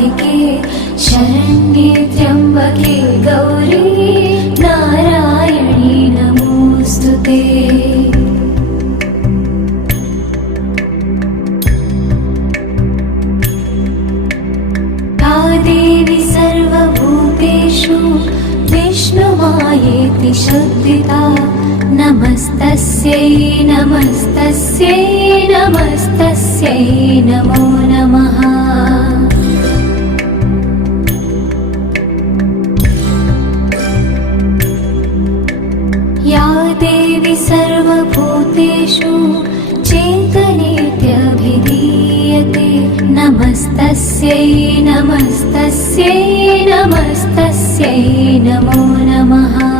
राधिके शरण्ये त्र्यम्बके गौरी नारायणी नमोऽस्तुते। या देवी सर्वभूतेषु विष्णुमायेति शब्दिता नमस्तस्यै नमस्तस्यै नमस्तस्यै नमो नमः। या देवी सर्वभूतेषु चेतनेत्यभिधीयते नमस्तस्यै नमस्तस्यै नमस्तस्यै नमो नमः।